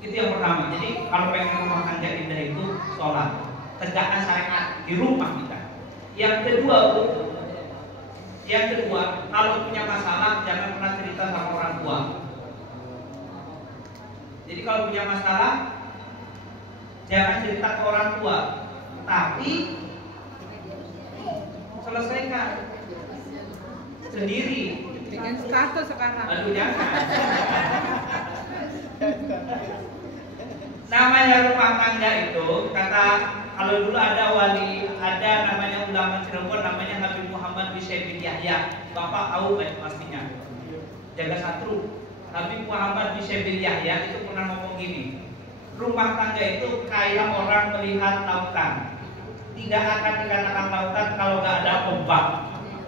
Itu yang pertama. Jadi kalau pengen rumah tangga indah itu sholat, tegakkan syariat di rumah kita. Yang kedua Bu, kalau punya masalah jangan pernah cerita sama orang tua. Jadi kalau punya masalah jangan cerita ke orang tua, tapi selesaikan sendiri. Dengan status sekarang. Aduh jangan. Namanya rumah tangga itu, kata kalau dulu ada wali, ada namanya ulama Cirebon, namanya Habib Muhammad bin Yahya. Bapak tahu baik pastinya. Jaga Satru. Habib Muhammad bin Yahya itu pernah ngomong gini, rumah tangga itu kayak orang melihat lautan. Tidak akan dikatakan lautan kalau nggak ada ombak.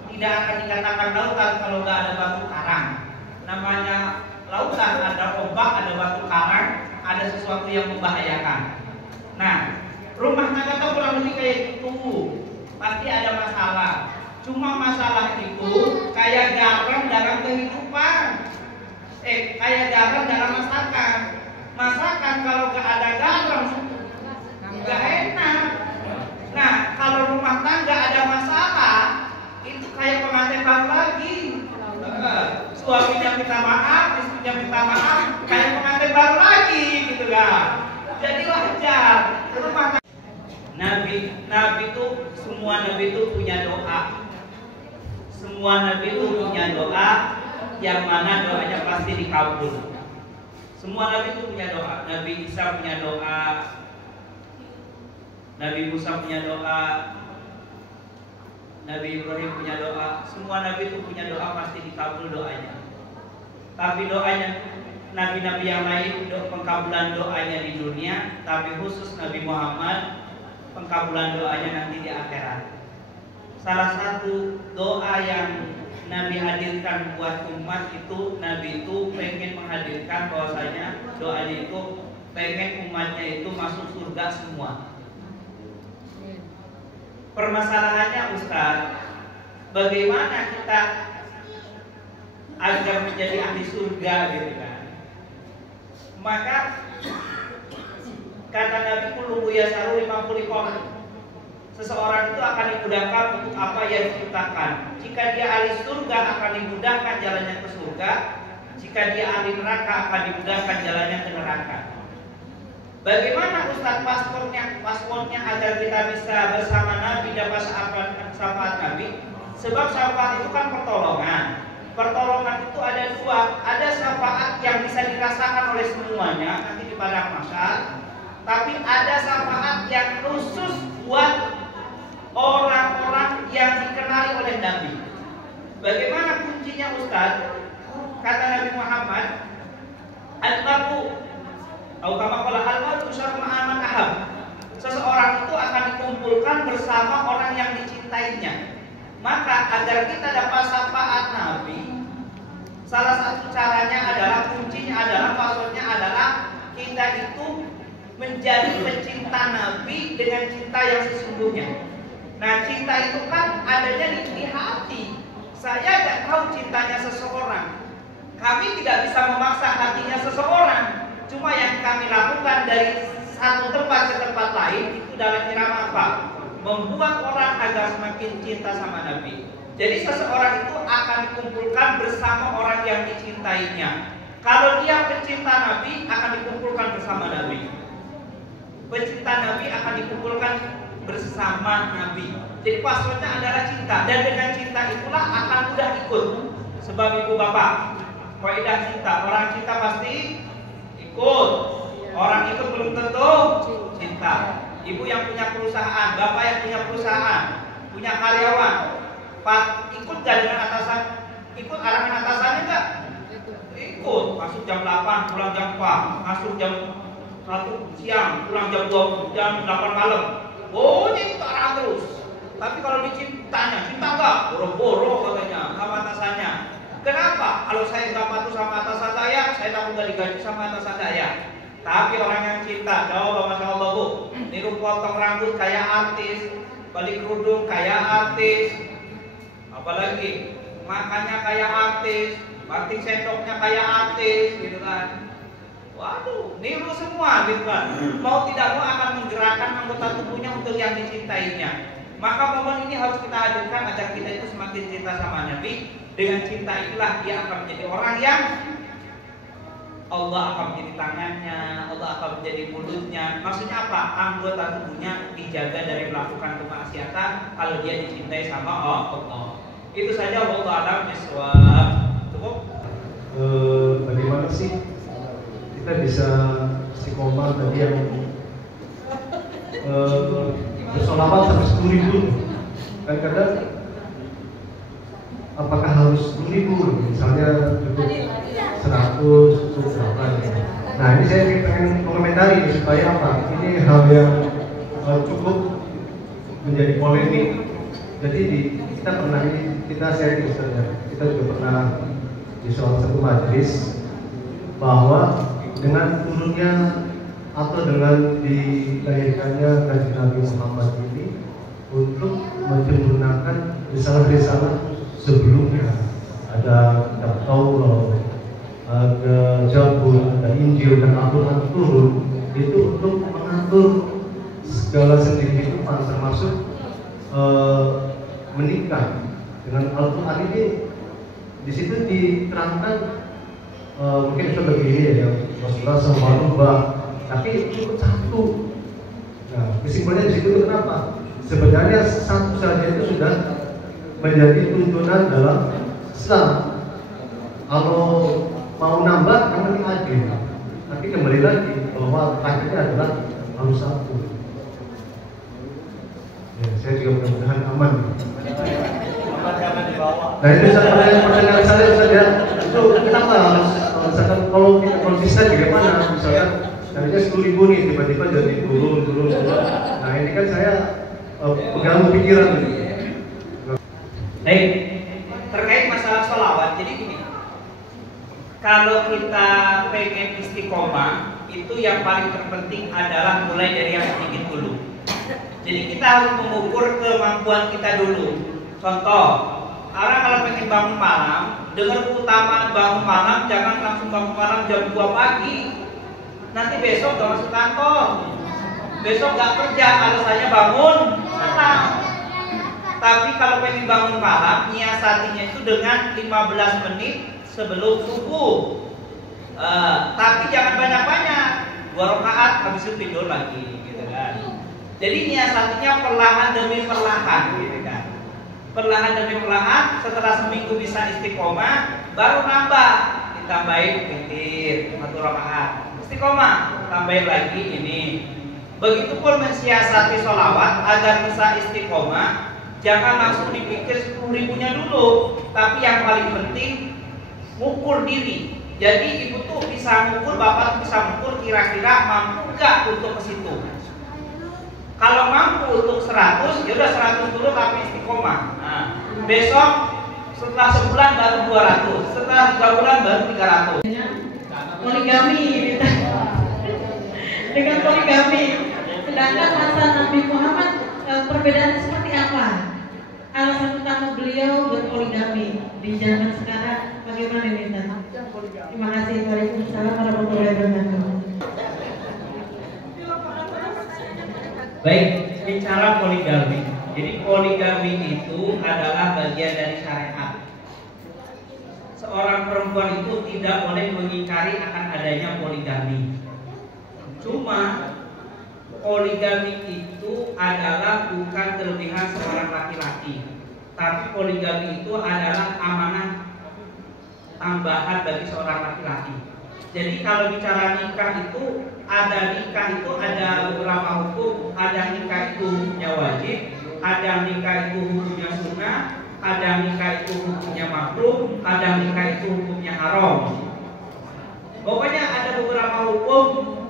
Tidak akan dikatakan lautan kalau nggak ada batu karang. Namanya lautan ada ombak, ada batu karang, ada sesuatu yang membahayakan. Nah, rumah tangga itu kurang lebih kayak gitu. Pasti ada masalah. Cuma masalah itu kayak garam dalam kehidupan. Kayak garam dalam masakan. Masakan kalau nggak ada garam nggak enak. Nah, kalau rumah tangga ada masalah, itu kayak pengantin baru lagi. Nabi itu, semua nabi itu punya doa. Semua nabi itu punya doa yang mana doanya pasti dikabul. Semua nabi itu punya doa. Nabi Isa punya doa, Nabi Musa punya doa, Nabi Ibrahim punya doa. Semua nabi itu punya doa pasti dikabul doanya. Tapi doanya nabi-nabi yang lain, pengkabulan doanya di dunia, tapi khusus Nabi Muhammad pengkabulan doanya nanti di akhirat. Salah satu doa yang Nabi hadirkan buat umat itu, Nabi itu pengen menghadirkan bahwasanya doanya itu pengen umatnya itu masuk surga semua. Permasalahannya Ustaz, bagaimana kita agar menjadi ahli surga gitu kan? Maka kata Nabi kullu yasaru 50 qom. Seseorang itu akan dimudahkan untuk apa yang diciptakan. Jika dia ahli surga akan dimudahkan jalannya ke surga. Jika dia ahli neraka akan dimudahkan jalannya ke neraka. Bagaimana Ustaz paspornya agar kita bisa bersama Nabi dapat syafaat Nabi? Sebab syafaat itu kan pertolongan. Pertolongan itu ada dua. Ada syafaat yang bisa dirasakan oleh semuanya nanti di padang mahsyar. Tapi ada syafaat yang khusus buat orang-orang yang dikenali oleh Nabi. Bagaimana kuncinya Ustaz? Kata Nabi Muhammad, al-mar'u atau kama qala al-mar'u syarru ma'aman ahab. Seseorang itu akan dikumpulkan bersama orang yang dicintainya. Maka agar kita dapat syafaat Nabi, salah satu caranya adalah, kuncinya adalah, maksudnya adalah kita itu menjadi pencinta Nabi dengan cinta yang sesungguhnya. Nah, cinta itu kan adanya di hati. Saya tidak tahu cintanya seseorang. Kami tidak bisa memaksa hatinya seseorang. Cuma yang kami lakukan dari satu tempat ke tempat lain itu dalam irama apa? Membuat orang agar semakin cinta sama Nabi. Jadi seseorang itu akan dikumpulkan bersama orang yang dicintainya. Kalau dia pencinta Nabi akan dikumpulkan bersama Nabi. Pencinta Nabi akan dikumpulkan bersama Nabi. Jadi passwordnya adalah cinta. Dan dengan cinta itulah akan mudah ikut. Sebab ibu bapak, kaidah cinta, orang cinta pasti ikut. Orang ikut belum tentu cinta. Ibu yang punya perusahaan, bapak yang punya perusahaan, punya karyawan, ikut gak dengan atasan? Ikut arahan atasannya enggak? Ikut. Masuk jam 8, pulang jam 4. Masuk jam 1 siang, pulang jam 2, jam 8 malam. Oh, ini ikut arahan terus. Tapi kalau dicintanya, cinta enggak? Boro-boro katanya sama atasannya. Kenapa? Kalau saya enggak patuh sama atasan saya takut enggak digaji sama atasan saya. Tapi orang yang cinta, jawab Masya Allah Bu, niru potong rambut kayak artis, balik kerudung kayak artis, apalagi makannya kayak artis, batik sendoknya kayak artis, gitu kan. Waduh, niru semua, gitu kan. Mau tidak mau akan menggerakkan anggota tubuhnya untuk yang dicintainya. Maka momen ini harus kita hadirkan agar kita itu semakin cinta sama Nabi. Dengan cinta itulah dia akan menjadi orang yang Allah akan menjadi tangannya, Allah akan menjadi mulutnya. Maksudnya apa? Anggota tubuhnya dijaga dari melakukan kemaksiatan kalau dia dicintai sama Allah. Itu saja, wallahu a'lam bishawab. Cukup? Bagaimana sih kita bisa istiqomah tadi yang bersolawat sampai 10.000? Kadang-kadang apakah harus 10.000? Misalnya cukup 100, cukup berapa? Nah, ini saya pengen mengomentari supaya apa? Ini hal yang cukup menjadi polemik. Jadi kita sharing misalnya, kita juga pernah di salah satu majelis bahwa dengan turunnya atau dengan dilahirkannya Kanjeng Nabi Muhammad ini untuk menyempurnakan risalah-risalah sebelumnya. Ada kitab Taurat, ada Zabur, ada Injil dan Al-Quran turun itu untuk mengatur segala sendi kehidupan termasuk menikah. Dengan Al-Quran ini di situ diterangkan mungkin seperti ini ya, Rasulullah SAW, tapi cukup satu. Nah, kesimpulan simpelnya di situ kenapa? Sebenarnya satu saja itu sudah menjadi tuntunan dalam Islam. Kalau mau nambah namanya adil. Tapi kembali lagi bahwa akhirnya adalah harus satu. Ya, saya juga mudah-mudahan aman. Nah itu pertanyaan saya saja. Itu kenapa harus misalkan kalau kita konsisten bagaimana? Misalkan tadinya 10.000 nih tiba-tiba jadi turun. Nah ini kan saya pengganggu pikiran. Baik, terkait masalah sholawat, jadi gini, kalau kita pengen istiqomah, itu yang paling terpenting adalah mulai dari yang sedikit dulu. Jadi kita harus mengukur kemampuan kita dulu. Contoh, orang kalau pengen bangun malam, dengan keutamaan bangun malam, jangan langsung bangun malam jam 2 pagi. Nanti besok gak masuk kantor, besok gak kerja, alasannya bangun malam. Tapi kalau pengen bangun malam, nyiasatinya itu dengan 15 menit sebelum subuh. Tapi jangan banyak-banyak, 2 rakaat habis itu tidur lagi, gitu kan. Jadi nyiasatinya perlahan demi perlahan, gitu kan. Perlahan demi perlahan, setelah seminggu bisa istiqomah, baru nambah, ditambahin witir 1 rakaat. Istiqomah, tambahin lagi ini. Begitupun mensiasati sholawat agar bisa istiqomah. Jangan langsung dipikir 10.000-nya dulu, tapi yang paling penting ngukur diri. Jadi ibu tuh bisa ngukur, bapak tuh bisa ngukur kira-kira mampu nggak untuk ke situ. Kalau mampu untuk 100, ya udah 100 dulu tapi istiqomah. Nah, besok setelah sebulan baru 200, setelah 3 bulan baru 300. Poligami, dengan poligami. Sedangkan masa Nabi Muhammad perbedaannya seperti apa? Alasan utama beliau berpoligami di zaman sekarang bagaimana ini? Terima kasih. Waalaikumsalam warahmatullahi wabarakatuh. Baik, bicara poligami. Jadi poligami itu adalah bagian dari syariat. Seorang perempuan itu tidak boleh mengingkari akan adanya poligami. Cuma poligami itu adalah bukan kelebihan seorang laki-laki, tapi poligami itu adalah amanah tambahan bagi seorang laki-laki. Jadi kalau bicara nikah itu ada beberapa hukum. Ada nikah itu hukumnya wajib, ada nikah itu hukumnya sunnah, ada nikah itu hukumnya makruh, ada nikah itu hukumnya haram. Pokoknya ada beberapa hukum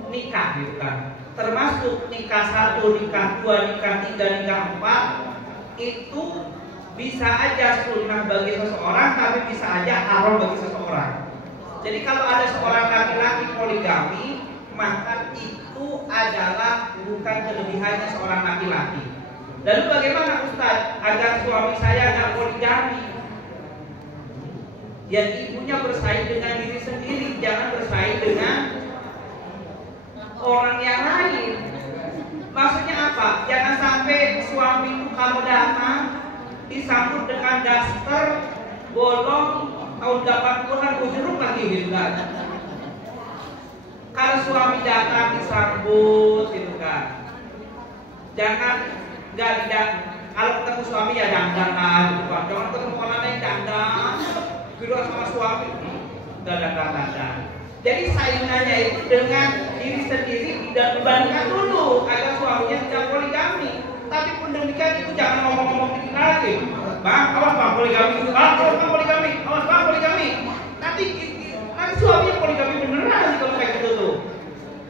nikah gitu kan. Termasuk nikah 1, nikah 2, nikah 3, nikah 4 itu bisa aja sunnah bagi seseorang, tapi bisa aja haram bagi seseorang. Jadi kalau ada seorang laki-laki poligami, maka itu adalah bukan kelebihannya seorang laki-laki. Lalu bagaimana Ustaz agar suami saya nggak poligami? Ya ibunya bersaing dengan diri sendiri, jangan bersaing dengan orang yang lain. Maksudnya apa? Jangan sampai suami itu kalau datang disambut dengan daster bolong tahun 80-an jeruk lagi gitu kan. Kalau suami datang disambut gitu kan. Jangan tidak kalau ketemu suami ya dandan lah gitu kan. Jangan ketemu orang lain dandan. Gitu sama suami dandan. Jadi saingannya itu dengan diri sendiri tidak dibandingkan dulu agar suaminya tidak poligami. Tapi pun demikian itu jangan ngomong-ngomong dikit lagi. Bang, awas bang poligami. Awas bang poligami. Awas bang poligami. Nanti suaminya poligami beneran kalau kayak gitu tuh.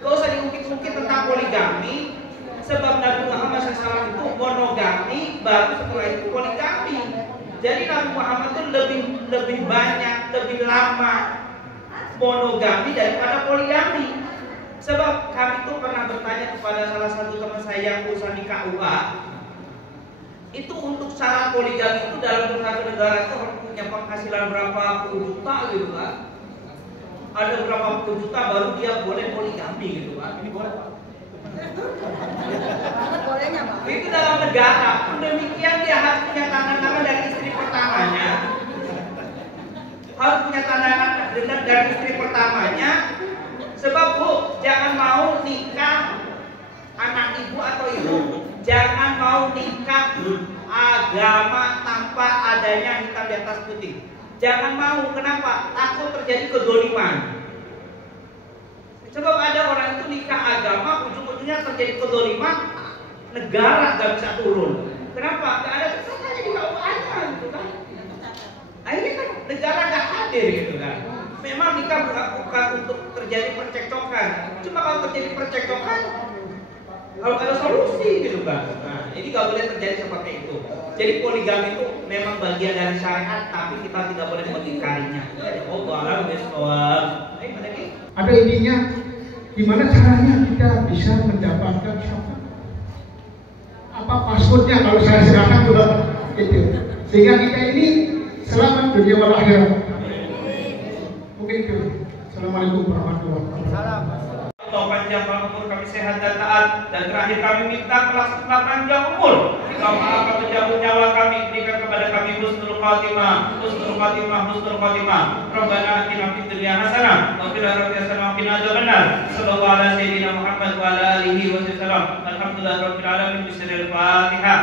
Gak usah diungkit-ungkit tentang poligami. Sebab Nabi Muhammad SAW itu monogami, baru setelah itu poligami. Jadi Nabi Muhammad itu lebih banyak, lebih lama monogami daripada poligami. Sebab kami tuh pernah bertanya kepada salah satu teman saya yang usaha di KUA, itu untuk syarat poligami itu dalam satu negara itu harus punya penghasilan berapa puluh juta gitu kan. Ada berapa puluh juta baru dia boleh poligami gitu kan. Ini boleh Pak? Bolehnya Pak? Itu dalam negara. Demikian dia harus punya tanda tangan dari istri pertamanya. Harus punya tanda tangan dari istri pertamanya. Sebab Bu, jangan mau nikah anak ibu atau ibu Jangan mau nikah agama tanpa adanya hitam di atas putih. Jangan mau, kenapa? Takut terjadi kedoliman. Sebab ada orang itu nikah agama, ujung-ujungnya terjadi kedoliman, negara gak bisa turun. Kenapa? Gak ada kesannya di kawasannya gitu kan. Akhirnya kan negara gak hadir gitu kan. Memang nikah bukan untuk terjadi percekcokan. Cuma kalau terjadi percekcokan, kalau ada solusi gitu kan. Nah, ini gak boleh terjadi seperti itu. Jadi poligami itu memang bagian dari syariat, tapi kita tidak boleh mengingkarinya. Allah alam bisawab. Ada intinya, gimana caranya kita bisa mendapatkan syafaat? Apa passwordnya kalau saya serahkan juga gitu, sehingga kita ini selamat dunia wal akhirat. Mungkin itu. Assalamualaikum warahmatullahi wabarakatuh. Allah panjang umur kami sehat dan taat, dan terakhir kami minta kelas panjang umur. Engkau maha penjauh nyawa kami, berikan kepada kami husnul khatimah, husnul khatimah, husnul khatimah. Rabbana atina fid dunya hasanah wa fil akhirati hasanah wa qina adzabannar. Sallallahu ala sayyidina Muhammad wa ala alihi wa sallam. Alhamdulillahirabbil alamin. Bismillahirrahmanirrahim.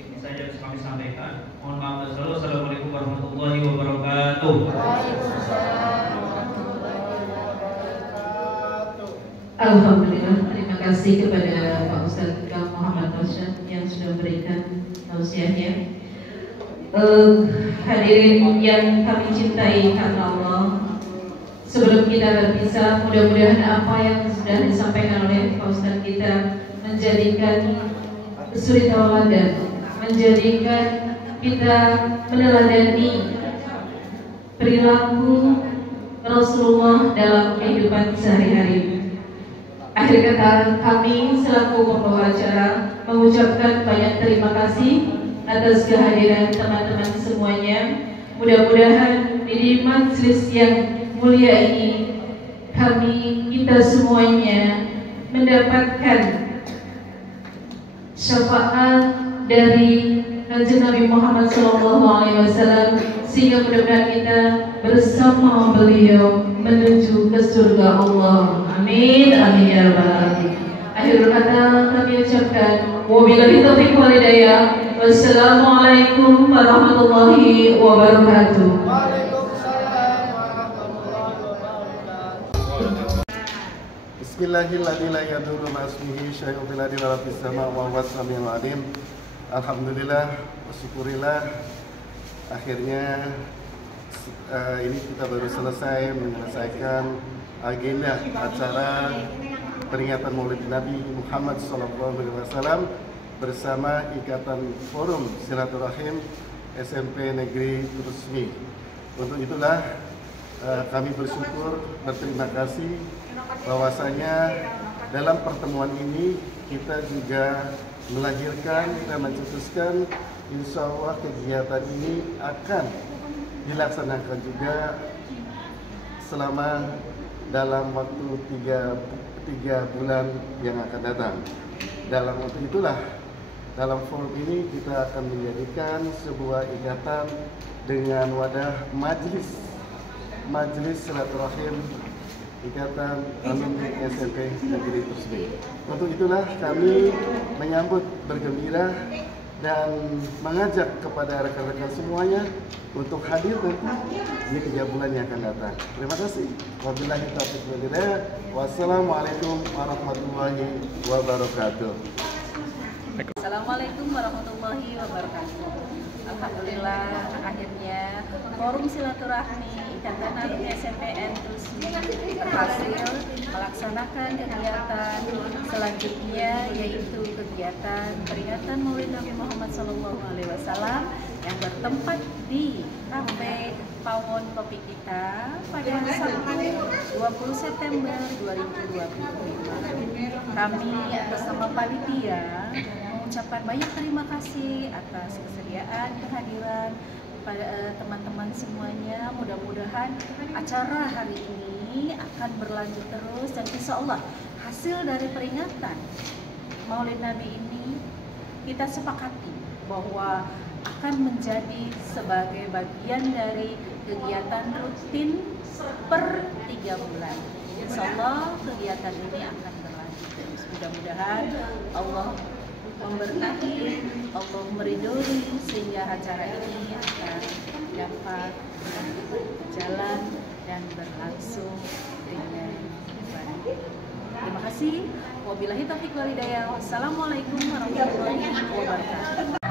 Ini saja yang kami sampaikan. Mohon maaf dan selalu. Assalamualaikum warahmatullahi wabarakatuh. Alhamdulillah, terima kasih kepada Pak Ustadz Muhammad Rashad yang sudah memberikan tausiahnya. Hadirin yang kami cintai karena Allah, sebelum kita berpisah, mudah-mudahan apa yang sudah disampaikan oleh Pak Ustadz kita menjadikan suri tauladan, menjadikan kita meneladani perilaku Rasulullah dalam kehidupan sehari-hari. Akhir kata kami selaku pembawa acara mengucapkan banyak terima kasih atas kehadiran teman-teman semuanya. Mudah-mudahan di majelis yang mulia ini kita semuanya mendapatkan syafaat dari Nabi Muhammad SAW, sehingga mudah-mudahan kita bersama beliau menuju ke surga Allah. Amin, amin ya rabbal alamin. Akhir kata kami ucapkan wabillahi taufiq wal hidayah. Wassalamualaikum warahmatullahi wabarakatuh. Bismillahirrahmanirrahim. La yadurru ma ismihi syai'un fil ardi wa fis samaa'i wa huwas samiul alim. Alhamdulillah, syukurillah, akhirnya ini kita baru selesai menyelesaikan agenda acara peringatan Maulid Nabi Muhammad SAW bersama Ikatan Forum Silaturahim SMP Negeri Trusmi. Untuk itulah kami bersyukur, berterima kasih bahwasanya dalam pertemuan ini kita juga melahirkan dan mencetuskan, insya Allah kegiatan ini akan dilaksanakan juga selama dalam waktu tiga bulan yang akan datang. Dalam waktu itulah, dalam forum ini kita akan menjadikan sebuah ikatan dengan wadah majelis silaturahim Ikatan Alumni SMP Negeri Trusmi. Untuk itulah kami menyambut bergembira dan mengajak kepada rekan-rekan semuanya untuk hadir nanti di 3 bulan yang akan datang. Terima kasih. Wabillahi taufiq wal hidayah. Wassalamualaikum warahmatullahi wabarakatuh. Assalamualaikum warahmatullahi wabarakatuh. Alhamdulillah, akhirnya Forum Silaturahmi Ikatan Alumni SMPN Trusmi berhasil melaksanakan kegiatan selanjutnya, yaitu kegiatan peringatan Maulid Nabi Muhammad SAW yang bertempat di Kafe Pawon Kopi kita pada Sabtu 20 September 2025. Kami atas nama panitia mengucapkan banyak terima kasih atas kesediaan kehadiran pada teman-teman semuanya. Mudah-mudahan acara hari ini akan berlanjut terus, dan insya Allah hasil dari peringatan Maulid Nabi ini kita sepakati bahwa akan menjadi sebagai bagian dari kegiatan rutin per 3 bulan. Insya Allah kegiatan ini akan berlanjut terus. Mudah-mudahan Allah memberkati, Allah meridhoi sehingga acara ini akan dapat berjalan dan berlangsung dengan baik. Terima kasih. Wabillahi taufiq wal hidayah. Wassalamualaikum warahmatullahi wabarakatuh.